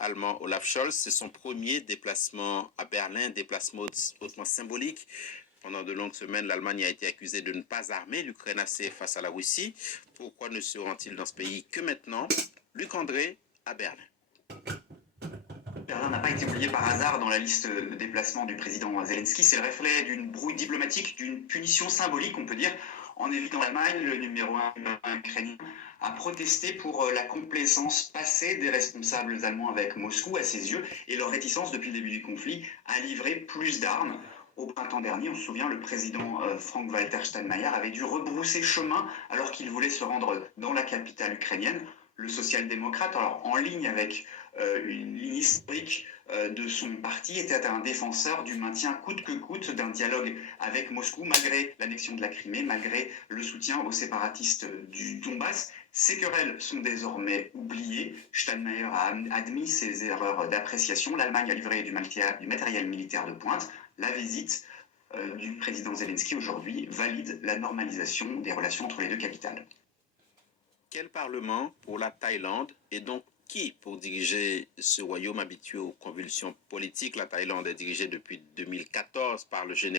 allemand Olaf Scholz. C'est son premier déplacement à Berlin, déplacement hautement symbolique. Pendant de longues semaines, l'Allemagne a été accusée de ne pas armer l'Ukraine assez face à la Russie. Pourquoi ne se rend-il dans ce pays que maintenant? Luc André à Berlin. Berlin n'a pas été oublié par hasard dans la liste de déplacement du président Zelensky. C'est le reflet d'une brouille diplomatique, d'une punition symbolique, on peut dire. En évitant l'Allemagne, le numéro 1 ukrainien a protesté pour la complaisance passée des responsables allemands avec Moscou à ses yeux et leur réticence depuis le début du conflit à livrer plus d'armes. Au printemps dernier, on se souvient, le président Frank-Walter Steinmeier avait dû rebrousser chemin alors qu'il voulait se rendre dans la capitale ukrainienne. Le social-démocrate, alors en ligne avec une ligne historique de son parti, était un défenseur du maintien coûte que coûte d'un dialogue avec Moscou, malgré l'annexion de la Crimée, malgré le soutien aux séparatistes du Donbass. Ces querelles sont désormais oubliées. Steinmeier a admis ses erreurs d'appréciation. L'Allemagne a livré du matériel militaire de pointe. La visite du président Zelensky aujourd'hui valide la normalisation des relations entre les deux capitales. Quel parlement pour la Thaïlande et donc qui pour diriger ce royaume habitué aux convulsions politiques? La Thaïlande est dirigée depuis 2014 par le général